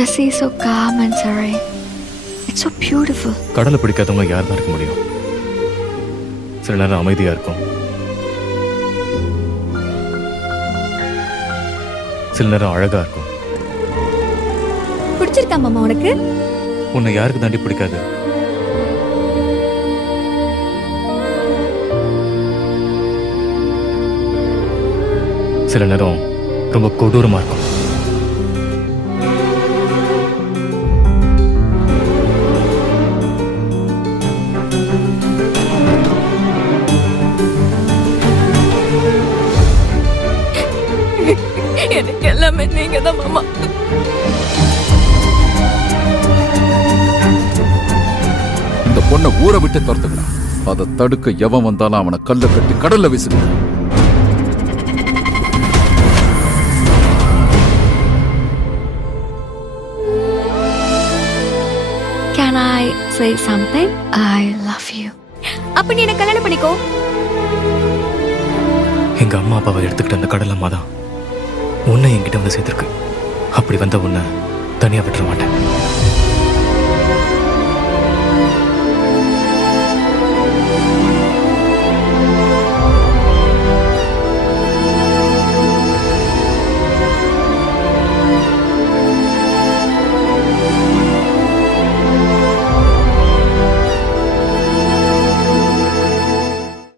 The sea is so calm and serene. It's so beautiful. கடலை பிடிக்காதவங்க யார் தான் இருக்க முடியும்? சில நேரம் அமைதியா இருக்கும், சில நேரம் அழகா இருக்கும். பிடிச்சிருக்கா மாமா உனக்கு? உன்னை யாருக்கு தாண்டி பிடிக்காது? சில நேரம் ரொம்ப கொடூரமா இருக்கும். எனக்கு எல்லாமே நீங்க தான் மாமா. இந்த பொண்ணை ஊரை விட்டு துரத்துக்கலாம். அதை தடுக்க எவன் வந்தாலும் அவனை கல்ல கட்டி கடல்ல வீசுங்க. Can I say something? I love you. அப்ப நீ என்ன கல்யாணம் பண்ணிக்கோ. எங்க அம்மா அப்பாவை எடுத்துக்கிட்ட அந்த கடல் அம்மா தான் உன்னை என்கிட்ட வந்து சேர்த்திருக்கு. அப்படி வந்த உன்னை தனியா விட்டுற மாட்டேன்.